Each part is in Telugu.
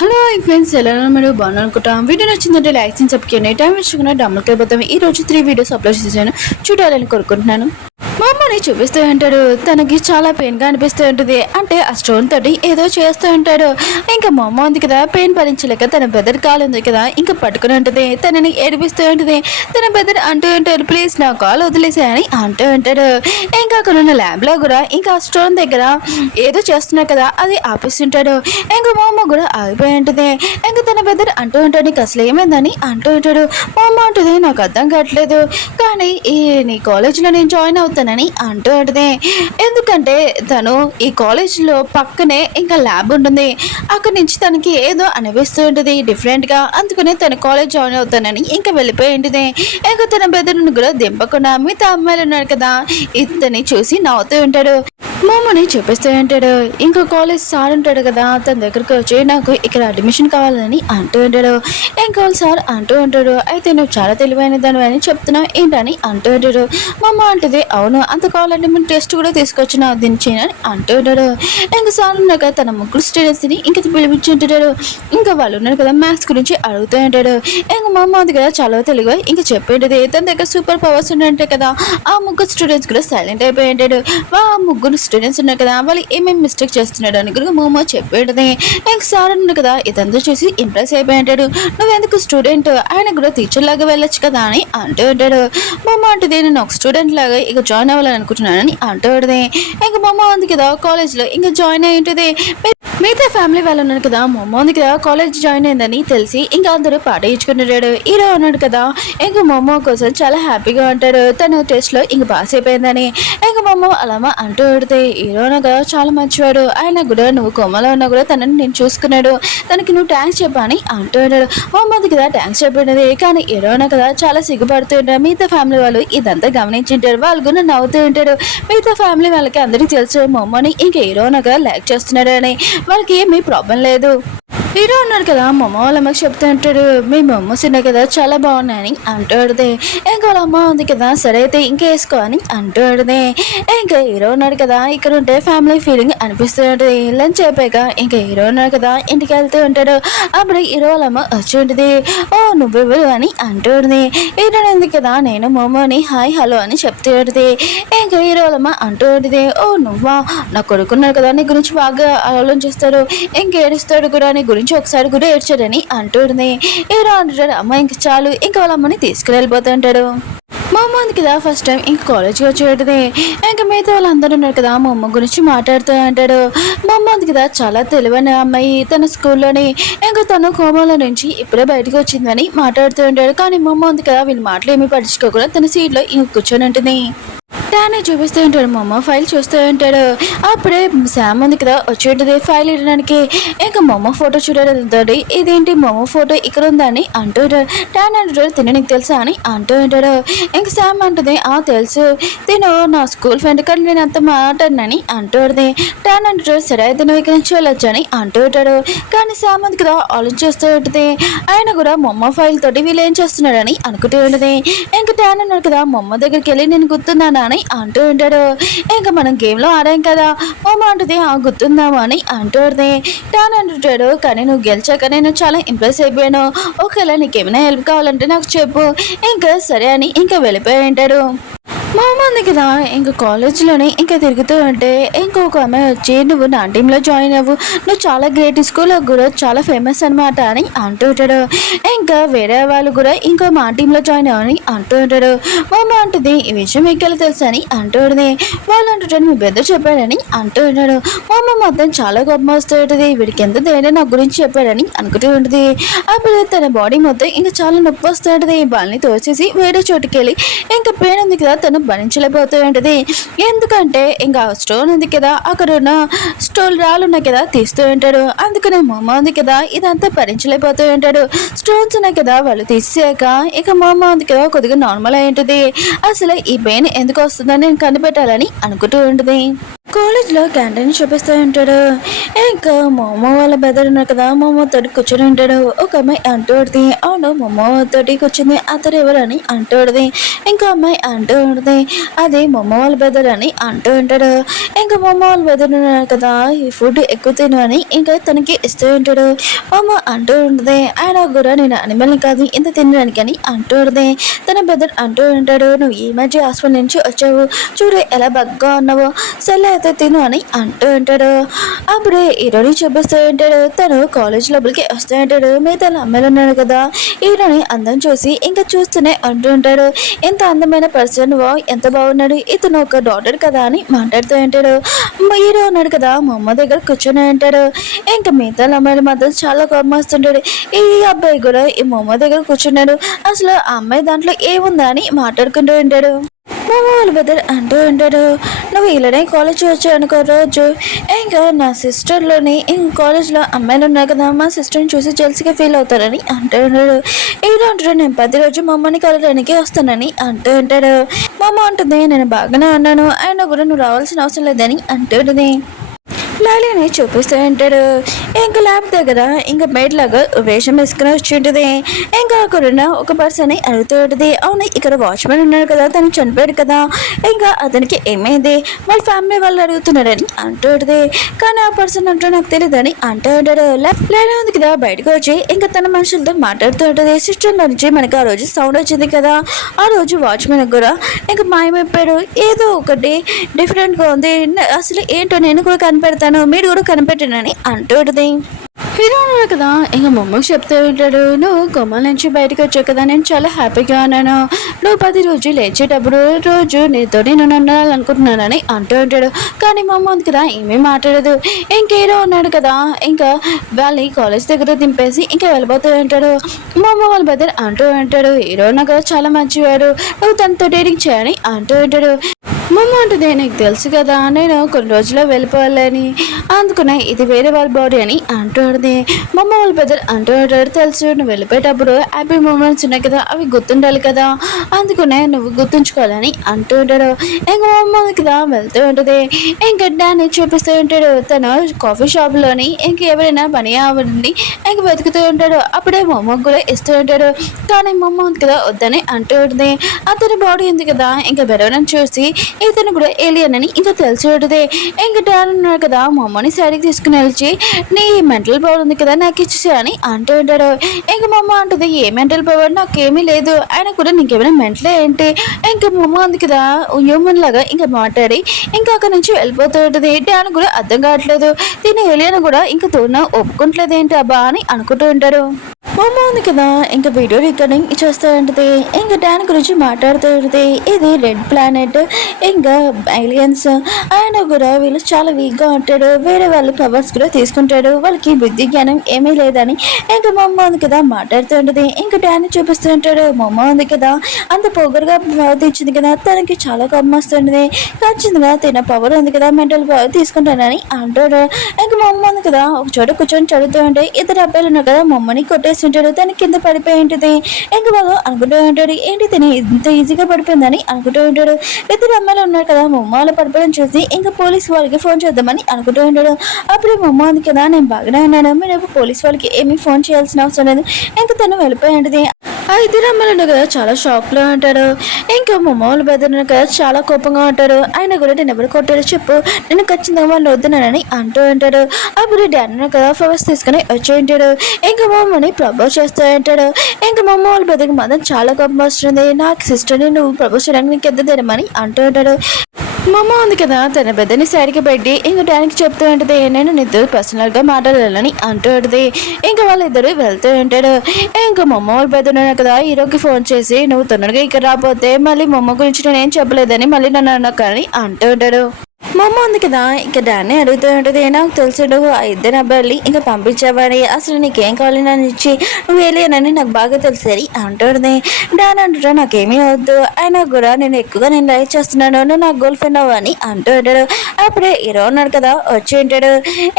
హలో ఫ్రెండ్స్, ఎలా మీరు బాగున్నారు అనుకుంటాం. వీడియో నచ్చిందంటే లైక్ చేసి సబ్స్క్రైబ్ టైం వేసుకున్న డమ్మలకి అయిపోతాం. ఈ రోజు 3 వీడియోస్ అప్లోడ్ చేశాను, చూడాలని కోరుకుంటున్నాను. మా అమ్మని చూపిస్తూ ఉంటాడు. తనకి చాలా పెయిన్గా అనిపిస్తూ ఉంటుంది. అంటే ఆ స్టోన్ తోటి ఏదో చేస్తూ ఉంటాడు. ఇంకా మా అమ్మ ఉంది కదా, పెయిన్ భరించలేక తన బెదర్ కాలు ఉంది కదా ఇంకా పట్టుకుని ఉంటుంది. తనని ఏడిపిస్తూ ఉంటుంది. తన బెదర్ అంటూ ఉంటాడు, ప్లీజ్ నా కాలు వదిలేసాయని అంటూ ఉంటాడు. ఇంకా అక్కడ ఉన్న ల్యాబ్లో కూడా ఇంకా ఆ స్టోన్ దగ్గర ఏదో చేస్తున్నారు కదా, అది ఆపిస్తుంటాడు. ఇంకా మా అమ్మ కూడా ఆగిపోయి ఉంటుంది. ఇంకా తన బెదర్ అంటూ ఉంటాడు, నీకు అసలు ఏమైందని అంటూ ఉంటాడు. మా అమ్మ అంటుంది, నాకు అర్థం కావట్లేదు, కానీ నీ కాలేజీలో నేను జాయిన్ అవుతానని అంటూ ఉంటుంది. ఎందుకంటే తను ఈ కాలేజీలో పక్కనే ఇంకా ల్యాబ్ ఉంటుంది. అక్కడి నుంచి తనకి ఏదో అనిపిస్తూ ఉంటుంది డిఫరెంట్గా. అందుకనే తన కాలేజ్ జాయిన్ అవుతానని ఇంకా వెళ్ళిపోయి ఉంటుంది. ఇంకా తన బెదర్ను కూడా దింపకుండా మిగతా అమ్మాయిలు ఉన్నారు కదా, ఇతని చూసి నవ్వుతూ ఉంటాడు. మామని చెప్పేస్తూ ఉంటాడు. ఇంకా కాలేజ్ సార్ ఉంటాడు కదా, తన దగ్గరికి వచ్చి నాకు ఇక్కడ అడ్మిషన్ కావాలని అంటూ ఉంటాడు. ఇంకా సార్ అంటూ ఉంటాడు, అయితే నువ్వు చాలా తెలివైన దాని అని చెప్తున్నావు ఏంటని అంటూ ఉంటాడు. మా అమ్మ అంటుంది, అవును, అంత కావాలంటే మేము టెస్ట్ కూడా తీసుకొచ్చిన దీన్ని చేయని అంటూ ఉంటాడు. ఇంకా సార్ ఉన్నాక తన ముగ్గురు స్టూడెంట్స్ని ఇంకా పిలిపించుంటాడు. ఇంకా వాళ్ళు ఉన్నారు కదా, మ్యాథ్స్ గురించి అడుగుతూ ఉంటాడు. ఇంకా మా అమ్మ అది కదా చాలా తెలివిగా ఇంకా చెప్పేంటిది, తన దగ్గర సూపర్ పవర్స్ ఉంటాయి కదా. ఆ ముగ్గురు స్టూడెంట్స్ కూడా సైలెంట్ అయిపోయి ఉంటాడు. ముగ్గురు స్టూడెంట్స్ ఉన్నారు కదా, వాళ్ళు ఏమేమి మిస్టేక్ చేస్తున్నాడు అని కూడా మోమో చెప్పేటది. ఇంకా సార్ ఉన్నాడు కదా, ఇదంతా చూసి ఇంప్రెస్ అయిపోయి ఉంటాడు. నువ్వెందుకు స్టూడెంట్, ఆయన కూడా టీచర్ లాగా వెళ్ళొచ్చు కదా అని అంటూ ఉంటాడు. మమ్మ అంటుంది, నేను ఒక స్టూడెంట్ లాగా ఇక జాయిన్ అవ్వాలని అనుకుంటున్నానని అంటూ ఉంటుంది. ఇంకా మమ్మ ఉంది కదా కాలేజ్లో ఇంకా జాయిన్ అయి ఉంటుంది. మిగతా ఫ్యామిలీ వాళ్ళు ఉన్నారు కదా, మమ్మ ఉంది కదా కాలేజ్ జాయిన్ అయిందని తెలిసి ఇంకా అందరూ పాట ఇచ్చుకుంటున్నాడు. హీరో ఉన్నాడు కదా, ఇంకా మమ్మ కోసం చాలా హ్యాపీగా ఉంటాడు. తను టెస్ట్లో ఇంక పాస్ అయిపోయిందని. ఇంకా మమ్మ అలా అంటూ పెడితే, హీరోనగా చాలా మంచివాడు, ఆయన కూడా నువ్వు కొమ్మలో ఉన్నా కూడా తనని నేను చూసుకున్నాడు, తనకి నువ్వు థ్యాంక్స్ చెప్పని అంటూ ఉంటాడు. మమ్మది కదా థ్యాంక్స్ చెప్పినది, కానీ హీరోన కదా చాలా సిగ్గుపడుతూ ఉంటాడు. మిగతా ఫ్యామిలీ వాళ్ళు ఇదంతా గమనించుంటారు. వాళ్ళు కూడా నవ్వుతూ ఉంటాడు. మిగతా ఫ్యామిలీ వాళ్ళకి అందరికీ తెలుసు మమ్మని ఇంకా హీరోనగా లైక్ చేస్తున్నాడు అని. వాళ్ళకి ఏమీ ప్రాబ్లం లేదు. హీరో ఉన్నారు కదా, మా అమ్మ వాళ్ళ అమ్మకి చెప్తూ ఉంటాడు, మీ మమ్మ సిన్న కదా చాలా బాగున్నాయని అంటూ అడితే. ఇంకా వాళ్ళ అమ్మ ఉంది కదా, సరే అయితే ఇంకా వేసుకో అని అంటూ అడితే. ఇంకా హీరో ఉన్నాడు కదా, ఇక్కడ ఉంటే ఫ్యామిలీ ఫీలింగ్ అనిపిస్తూ ఉంటుంది. లంచ్ అయిపోయాక ఇంకా హీరో ఉన్నాడు కదా ఇంటికి వెళ్తూ ఉంటాడు. అప్పుడు హీరో వాళ్ళ అమ్మ వచ్చి ఉంటుంది. ఓ నువ్వెవరు అని అంటూ ఉంటుంది. హీరో ఉంది కదా, నేను మమ్మని హాయ్ హలో అని చెప్తూ ఉంటుంది. ఇంకా హీరో వాళ్ళ అమ్మ అంటూ ఉంటుంది, ఓ నువ్వా, నా కొడుకున్నాడు కదా నీ గురించి బాగా ఆలోచిస్తాడు, ఇంకా ఏడుస్తాడు కూడా, నీ గురించి ఒకసారి కూడా ఏడ్చాడని అంటుంది. హీరో అంటాడు, అమ్మ ఇంక చాలు, ఇంకా వాళ్ళ అమ్మని తీసుకుని వెళ్ళిపోతుంటాడు. మా అమ్మ ఉంది కదా ఫస్ట్ టైం ఇంక కాలేజ్కి వచ్చేటది. ఇంకా మిగతా వాళ్ళందరూ ఉన్నారు కదా, మా అమ్మ గురించి మాట్లాడుతూ అంటాడు. మా అమ్మ ఉంది కదా చాలా తెలివైన అమ్మాయి, తన స్కూల్లోని ఇంకా తను కోమాలో నుంచి ఇప్పుడే బయటకు వచ్చిందని మాట్లాడుతూ ఉంటాడు. కానీ మా అమ్మ ఉంది కదా, వీళ్ళు మాటలు ఏమీ పట్టించుకోకుండా తన సీట్లో ఇంక కూర్చొని ఉంటుంది. టానే చూపిస్తూ ఉంటాడు. మా అమ్మ ఫైల్ చూస్తూ ఉంటాడు. అప్పుడే శామ్ ఉంది కదా వచ్చేటది ఫైల్ ఇవ్వడానికి. ఇంకా మా అమ్మ ఫోటో చూడడంతో, ఇదేంటి మా అమ్మ ఫోటో ఇక్కడ ఉందని అంటూ ఉంటాడు. టాన్ అంటాడు, తిన నీకు తెలుసా అని అంటూ ఉంటాడు. ఇంకా శామ్ అంటుంది, తెలుసు, తిను నా స్కూల్ ఫ్రెండ్, కానీ నేను అంత మాట్లాడినని అంటూ ఉంటుంది. టాన్ అంటాడు, సరే అయితే నువ్వు ఇక్కడ నుంచి వెళ్ళొచ్చు అని అంటూ ఉంటాడు. కానీ శామ్ ఉంది కదా ఆలోచిస్తూ ఉంటుంది. ఆయన కూడా మా అమ్మ ఫైల్ తోటి వీళ్ళు ఏం చేస్తున్నాడని అనుకుంటూ ఉంటుంది. ఇంకా టాన్ అన్నాడు కదా, మా అమ్మ దగ్గరికి వెళ్ళి నేను గుర్తున్నానా అని అంటూ ఉంటాడు. ఇంకా మనం గేమ్లో ఆడాం కదా, మమ్మ అంటుంది, గుర్తుందాము అని అంటూ ఉంటుంది. టాన్ అంటుంటాడు, కానీ నువ్వు గెలిచాక నేను చాలా ఇంప్రెస్ అయిపోయాను, ఒకవేళ నీకేమైనా హెల్ప్ కావాలంటే నాకు చెప్పు. ఇంకా సరే అని ఇంకా వెళ్ళిపోయి ఉంటాడు. మా అమ్మ ఉంది కదా ఇంకా కాలేజ్లోనే ఇంకా తిరుగుతూ ఉంటే ఇంకొక అమ్మాయి వచ్చి, నువ్వు నా టీంలో జాయిన్ అవ్వు, నువ్వు చాలా గ్రేట్, స్కూల్లో కూడా చాలా ఫేమస్ అనమాట అని అంటూ ఉంటాడు. ఇంకా వేరే వాళ్ళు కూడా ఇంకో మా టీంలో జాయిన్ అవ్వని అంటూ ఉంటాడు. మా అమ్మ అంటుంది, ఈ విషయం మీకు తెలుసు అని అంటూ ఉంటుంది. వాళ్ళు అంటుంటాడు, మీ బెదర్ చెప్పాడని అంటూ ఉంటాడు. మా అమ్మ మొత్తం చాలా కోపం వస్తూ ఉంటుంది. వీడికి ఎంత ధైర్యం నా గురించి చెప్పాడని అనుకుంటూ ఉంటుంది. అప్పుడు తన బాడీ మొత్తం ఇంకా చాలా నొప్పి వస్తూ ఉంటుంది. వాళ్ళని తోసేసి వేరే చోటుకి వెళ్ళి ఇంకా పెయిన్ ఉంది కదా తను భరించలేకపోతూ ఉంటుంది. ఎందుకంటే ఇంకా స్టోన్ ఉంది కదా, అక్కడ ఉన్న స్టోన్ రాళ్ళు ఉన్నాయి కదా తీస్తూ ఉంటాడు. అందుకనే మామ ఉంది కదా ఇదంతా భరించలేకపోతూ ఉంటాడు. స్టోన్స్ ఉన్నాయి కదా వాళ్ళు తీసాక ఇక మామ ఉంది కదా కొద్దిగా నార్మల్ అయి ఉంటుంది. అసలు ఈ పెయిన్ ఎందుకు వస్తుందని నేను కనిపెట్టాలని అనుకుంటూ ఉంటుంది. కాలేజ్లో క్యాంటీన్ చూపిస్తూ ఉంటాడు. ఇంకా మోమో వాళ్ళ బెదర్ ఉన్నారు కదా, మోమో తోటి కూర్చొని ఉంటాడు. ఒక అమ్మాయి అంటూడుది, అవును మోమో తోటి కూర్చుంది, అతను ఎవరని అంటూడుది. ఇంకో అమ్మాయి అంటూ ఉంటుంది, అది మోమో వాళ్ళ బెదర్ అని అంటూ ఉంటాడు. ఇంకా మోమో వాళ్ళ బెదర్ ఉన్నారు కదా, ఈ ఫుడ్ ఎక్కువ తిను అని ఇంకా తనకి ఇస్తూ ఉంటాడు. మోమో అంటూ ఉంటుంది, ఆయన కూడా నేను అనిమల్ని కాదు ఇంత తినడానికి అని అంటూ ఉంటుంది. తన బెదర్ అంటూ ఉంటాడు, నువ్వు ఈ మధ్య హాస్పిటల్ నుంచి వచ్చావు, చూడు ఎలా బగ్గా ఉన్నావో, సెల్ అయితే తిను అని అంటూ ఉంటాడు. అప్పుడే హీరోని చూపిస్తూ ఉంటాడు. తను కాలేజ్ లోపలికి వస్తూ ఉంటాడు. మిగతా అమ్మాయిలు ఉన్నాడు కదా, హీరోని అందం చూసి ఇంకా చూస్తూనే అంటూ ఉంటాడు, ఎంత అందమైన పర్సన్ వా, ఎంత బాగున్నాడు, ఇతను ఒక డాక్టర్ కదా అని మాట్లాడుతూ ఉంటాడు. హీరో ఉన్నాడు కదా, మా అమ్మ దగ్గర కూర్చొని ఉంటాడు. ఇంకా మిగతా అమ్మాయిలు మాత్రం చాలా కోపం వస్తుంటాడు. ఈ అబ్బాయి కూడా ఈ మొమ్మ దగ్గర కూర్చున్నాడు, అసలు ఆ అమ్మాయి దాంట్లో ఏముందా అని మాట్లాడుకుంటూ ఉంటాడు. వాళ్ళ బెదర్ అంటూ ఉంటాడు, నువ్వు ఇలానే కాలేజ్ వచ్చావు అనుకో రోజు, ఇంకా నా సిస్టర్లోని కాలేజ్లో అమ్మాయిలు ఉన్నాయి కదా, మా సిస్టర్ని చూసి జెల్సీగా ఫీల్ అవుతారని అంటూ ఉంటాడు. ఏదో అంటాడు, నేను ప్రతిరోజు మా అమ్మని కలవడానికి వస్తానని అంటూ ఉంటాడు. మా అమ్మ అంటుంది, నేను బాగానే ఉన్నాను, అయినా కూడా నువ్వు రావాల్సిన అవసరం లేదని అంటుంది. లాలీని చూపిస్తూ ఉంటాడు. ఇంకా ల్యాబ్ దగ్గర ఇంకా బయట లాగా వేషం వేసుకుని వచ్చి ఉంటుంది. ఇంకా అక్కడ ఒక పర్సన్ అడుగుతూ ఉంటుంది, అవును ఇక్కడ వాచ్మెన్ ఉన్నాడు కదా, తను చనిపోయాడు కదా, ఇంకా అతనికి ఏమైంది, వాళ్ళ ఫ్యామిలీ వాళ్ళు అడుగుతున్నాడని అంటూ ఉంటుంది. కానీ ఆ పర్సన్ అంటూ నాకు తెలియదని అంటూ ఉంటాడు. లేలా ఉంది కదా, బయటకు వచ్చి ఇంకా తన మనుషులతో మాట్లాడుతూ ఉంటుంది. సిస్టమ్ నుంచి మనకి ఆ రోజు సౌండ్ వచ్చింది కదా, ఆ రోజు వాచ్మెన్ కూడా ఇంకా మాయమైపోయాడు, ఏదో ఒకటి డిఫరెంట్గా ఉంది, అసలు ఏంటో నేను కూడా కనిపెడతాను, మీరు కూడా కనిపెట్టానని అంటుంది. హీరో ఉన్నాడు కదా, ఇంకా మమ్మకి చెప్తూ ఉంటాడు, నువ్వు కొమ్మల నుంచి బయటకు వచ్చావు కదా, నేను చాలా హ్యాపీగా ఉన్నాను, నువ్వు 10 రోజులు లేచేటప్పుడు రోజు నీతో నేను ఉండాలనుకుంటున్నానని అంటూ ఉంటాడు. కానీ మమ్మ ఉంది కదా ఏమీ మాట్లాడదు. ఇంక హీరో ఉన్నాడు కదా, ఇంకా వాళ్ళని కాలేజ్ దగ్గర దింపేసి ఇంకా వెళ్ళిపోతూ ఉంటాడు. మమ్మ వాళ్ళ బద్దరు అంటూ ఉంటాడు, హీరో నాకు చాలా మంచివాడు, నువ్వు తనతో డేటింగ్ చేయని అంటూ ఉంటాడు. మమ్మ అంటుంది, నీకు తెలుసు కదా నేను కొన్ని రోజుల్లో వెళ్ళిపోవాలని, అందుకునే ఇది వేరే వాళ్ళ బాడీ అని అంటుంది. మమ్మ వాళ్ళ పెద్దలు అంటూ ఉంటాడు, తెలుసు నువ్వు వెళ్ళిపోయేటప్పుడు హ్యాపీ మూమెంట్స్ ఉన్నాయి కదా, అవి గుర్తుండాలి కదా, అందుకునే నువ్వు గుర్తుంచుకోవాలని అంటూ ఉంటాడు. ఇంకా మమ్మ కదా వెళ్తూ ఉంటుంది. ఇంకా డాన్ని చూపిస్తూ ఉంటాడు, తను కాఫీ షాప్లోని ఇంక ఎవరైనా పని అవ్వండి ఇంక వెతుకుతూ ఉంటాడు. అప్పుడే మమ్మకు కూడా ఇస్తూ ఉంటాడు. కానీ మమ్మ ఉంది కదా వద్దని అంటూ ఉంటుంది. అతని బాడీ ఉంది కదా ఇంకా బెరవడం చూసి ఇతను కూడా ఏలియన్ అని ఇంకా తెలిసి ఉంటుంది. ఇంకా డాన్ ఉన్నాడు కదా, మా అమ్మని సైడ్కి తీసుకుని వెళ్ళి నీ మెంటల్ పవర్ ఉంది కదా నాకు ఇచ్చేసా అని అంటూ ఉంటాడు. ఇంకా మా అమ్మ అంటుంది, ఏ మెంటల్ పవర్ నాకేమీ లేదు, ఆయన కూడా నీకేమైనా మెంటలే ఏంటి, ఇంకా మా అమ్మ ఉంది కదా హ్యూమన్ లాగా ఇంకా మాట్లాడి ఇంకా అక్కడ నుంచి వెళ్ళిపోతూ ఉంటుంది. డాన్ కూడా అర్థం కావట్లేదు, దీని ఏలియన్ కూడా ఇంకా తోన ఒప్పుకుంటలేదు ఏంటి అబ్బా అని అనుకుంటూ ఉంటాడు. మమ్మ ఉంది కదా ఇంకా వీడియో రికార్డింగ్ చేస్తూ ఉంటుంది. ఇంకా డాన్ గురించి మాట్లాడుతూ ఉంటుంది, ఇది రెడ్ ప్లానెట్, ఇంకా ఏలియన్స్, ఆయన కూడా వీళ్ళు చాలా వీక్గా ఉంటాడు, వేరే వాళ్ళ పవర్స్ కూడా తీసుకుంటాడు, వాళ్ళకి బుద్ధి జ్ఞానం ఏమీ లేదని ఇంకా మమ్మ ఉంది కదా మాట్లాడుతూ ఉంటుంది. ఇంకా డాన్ చూపిస్తూ ఉంటాడు, మమ్మ ఉంది కదా అంత పొగరుగా ప్రవర్తించింది కదా, తనకి చాలా కోపం వస్తుంది, ఖచ్చితంగా తిన పవర్ ఉంది కదా మెంటల్ పవర్ తీసుకుంటానని అంటాడు. ఇంకా మమ్మ ఉంది కదా ఒక చోట కూర్చొని చదువుతూ ఉంటే ఇద్దరు అబ్బాయిలు ఉన్నారు కదా, మమ్మని కొట్టేసి ఉంటాడు, తనకి కింద పడిపోయి ఉంటుంది. ఇంకా వాళ్ళు అనుకుంటూ ఉంటాడు, ఏంటి తిని ఇంత ఈజీగా పడిపోయిందని అనుకుంటూ ఉంటాడు. ఇద్దరు అమ్మాయిలు ఉన్నారు కదా, మమ్మ వాళ్ళ పడిపోవడం చూసి ఇంకా పోలీస్ వాళ్ళకి ఫోన్ చేద్దామని అనుకుంటూ ఉంటాడు. అప్పుడు మమ్మ ఉంది కదా, నేను బాగానే ఉన్నాను, మీరు పోలీస్ వాళ్ళకి ఏమీ ఫోన్ చేయాల్సిన అవసరం లేదు, ఇంకా తను వెళ్ళిపోయి ఉంటుంది. ఆ ఇద్దరు అమ్మాయిలు ఉన్నారు కదా చాలా షాక్లో ఉంటాడు. ఇంకా మమ్మ వాళ్ళ బెదరు కదా చాలా కోపంగా ఉంటాడు. ఆయన కూడా నేను ఎవరు కొట్టాడో చెప్పు, నేను ఖచ్చితంగా వాళ్ళు వద్దున్నానని అంటూ ఉంటాడు. అప్పుడు డాన్ కదా ఫ్లవర్స్ తీసుకుని వచ్చి ఉంటాడు. ఇంకా మమ్మని ప్రపోజ్ చేస్తూ ఉంటాడు. ఇంకా మమ్మ వాళ్ళ బెదరికి మాత్రం చాలా కోపం వస్తుంది, నాకు సిస్టర్ని నువ్వు ప్రపోజ్ చేయడానికి నీకు ఎంత తెరమని అంటూ ఉంటాడు. మమ్మ ఉంది కదా తన పెద్దని సైడ్కి పెట్టి ఇంకా డానికి చెప్తూ ఉంటుంది, నేను నీతో పర్సనల్గా మాట్లాడాలని అంటూ ఉంటుంది. ఇంకా వాళ్ళిద్దరు వెళ్తూ ఉంటాడు. ఇంకా మమ్మ వాళ్ళు పెద్దన్నాడు కదా హీరోకి ఫోన్ చేసి, నువ్వు తొందరగా ఇక్కడ రాకపోతే మళ్ళీ మమ్మ గురించి నేనేం చెప్పలేదని మళ్ళీ నన్ను అన్నా కానీ అంటూ ఉంటాడు. మమ్మ ఉంది కదా ఇంకా డాన్ని అడుగుతూ ఉంటుంది, నాకు తెలుసు నువ్వు ఆ ఇద్దరు అబ్బాయిని ఇంకా పంపించావని, అసలు నీకేం కావాలి నన్ను ఇచ్చి నువ్వు వెళ్ళానని నాకు బాగా తెలుసని అంటుంది. డాన్ అంటుంటా నాకేమీ వద్దు, అయినా కూడా నేను ఎక్కువగా నేను లైక్ చేస్తున్నాను, నువ్వు నాకు గర్ల్ ఫ్రెండ్ అవ్వని అంటూ ఉంటాడు. అప్పుడే హీరో ఉన్నాడు కదా వచ్చి ఉంటాడు.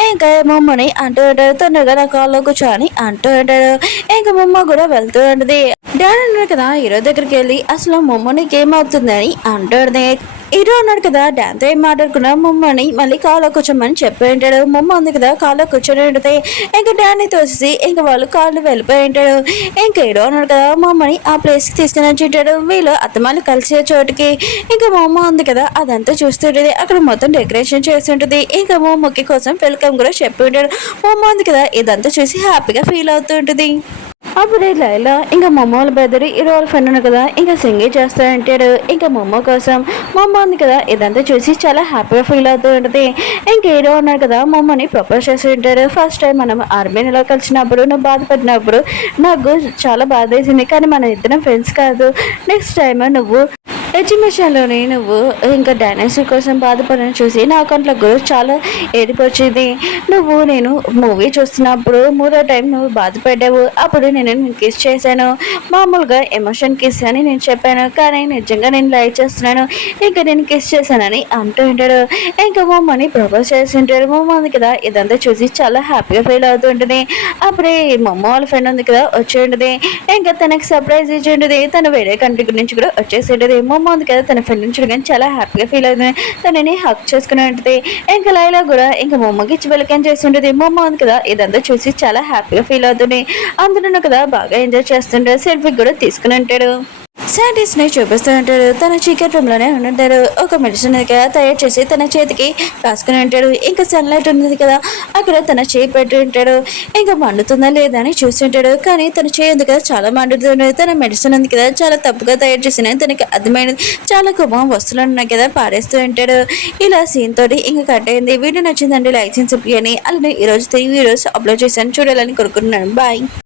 ఇంకా మమ్మని అంటూ ఉంటాడు, తొందరగా నా కాల్లో కూర్చోని అంటూ ఉంటాడు. ఇంకా మమ్మ కూడా వెళ్తూ ఉంటుంది. డాన్ అన్నాడు కదా హీరో దగ్గరికి వెళ్ళి అసలు మమ్మ నీకేమవుతుందని అంటుంది. హీరో ఉన్నాడు కదా డాన్తో ఏం మాట్లాడుకున్నా మమ్మని మళ్ళీ కాలో కూర్చోమని చెప్పి ఉంటాడు. మమ్మ ఉంది కదా కాలో కూర్చొని ఉంటుంది. ఇంకా డాన్ని తోసేసి ఇంకా వాళ్ళు కాళ్ళు వెళ్ళిపోయి ఉంటాడు. ఇంకా ఏడో అన్నాడు కదా మమ్మని ఆ ప్లేస్కి తీసుకుని వచ్చి ఉంటాడు. వీళ్ళు అత్తమాలు కలిసే చోటుకి ఇంకా మమ్మ ఉంది కదా అదంతా చూస్తుంటది. అక్కడ మొత్తం డెకరేషన్ చేసి ఉంటుంది. ఇంకా మమ్మకి కోసం వెల్కమ్ కూడా చెప్పి ఉంటాడు. మమ్మ ఉంది కదా ఇదంతా చూసి హ్యాపీగా ఫీల్ అవుతూ ఉంటుంది. అప్పుడే లైలా ఇంకా మమ్మ వాళ్ళ బెదరి హీరో వాళ్ళ ఫ్రెండ్ ఉంది కదా ఇంకా సింగే చేస్తా అంటాడు. ఇంకా మమ్మ కోసం మమ్మ ఉంది కదా ఇదంతా చూసి చాలా హ్యాపీగా ఫీల్ అవుతూ ఉంటుంది. ఇంకా హీరో ఉన్నాడు కదా మమ్మని ప్రపోజ్ చేసి ఉంటాడు. ఫస్ట్ టైం మనం ఆర్మీలో కలిసినప్పుడు నువ్వు బాధపడినప్పుడు నాకు చాలా బాధ వేసింది, కానీ మన ఇద్దరం ఫ్రెండ్స్ కాదు. నెక్స్ట్ టైం నువ్వు ఎగ్జిబిషన్లోని నువ్వు ఇంకా డైనోసార్ కోసం బాధపడిన చూసి నా అకౌంట్లో కూడా చాలా ఏడుపు వచ్చింది. నేను మూవీ చూస్తున్నప్పుడు మూడో టైం నువ్వు బాధపడ్డావు, అప్పుడు నేను కిస్ చేశాను, మామూలుగా ఎమోషన్ కిస్ అని నేను చెప్పాను, కానీ నిజంగా నేను లైక్ చేస్తున్నాను, ఇంకా నేను కిస్ చేశానని అంటూ ఉంటాడు. ఇంకా మమ్మని ప్రపోజ్ చేసి ఉంటాడు. మమ్మ ఉంది కదా ఇదంతా చూసి చాలా హ్యాపీగా ఫీల్ అవుతూ ఉంటుంది. అప్పుడే మమ్మ వాళ్ళ ఫ్రెండ్ ఉంది కదా వచ్చి ఉంటుంది. ఇంకా తనకి సర్ప్రైజ్ ఇచ్చి ఉంటుంది. తను వేరే కంట్రీ గురించి కూడా వచ్చేసి ఉంటుంది. మమ్మ ఉంది కదా తన ఫ్రెండ్ నుంచి కానీ చాలా హ్యాపీగా ఫీల్ అవుతుంది. తనని హక్ చేసుకుని ఉంటుంది. ఇంకా లైలా కూడా ఇంకా మమ్మకి ఇచ్చి వెల్కమ్ చేసి ఉంటుంది. మమ్మ ఉంది కదా ఇదంతా చూసి చాలా హ్యాపీగా ఫీల్ అవుతుంది. అందులో కదా బాగా ఎంజాయ్ చేస్తుంటాడు. సెల్ఫీ కూడా తీసుకుని ఉంటాడు. సైంటిస్ట్ ని చూపిస్తూ ఉంటాడు. తన చీకటి రూమ్ లోనే ఉంటాడు. ఒక మెడిసిన్ కదా తయారు చేసి తన చేతికి రాసుకుని ఉంటాడు. ఇంకా సన్లైట్ ఉంది కదా అక్కడ తన చేయి పెట్టి ఉంటాడు. ఇంకా మండుతుందా లేదా అని చూస్తుంటాడు. కానీ తన చేయి ఉంది కదా చాలా మండుతుంది. తన మెడిసిన్ ఉంది కదా చాలా తప్పుగా తయారు చేసిన తనకి అర్థమైనది. చాలా కుటుంబం వస్తువులు ఉన్నాయి కదా పారేస్తూ ఉంటాడు. ఇలా సీన్ తోటి ఇంకా కట్ అయింది. వీడియో నచ్చిందండి లైక్ చేసి అలానే ఈరోజు 3 వీడియోస్ అప్లోడ్ చేశాను, చూడాలని కోరుకుంటున్నాను. బాయ్.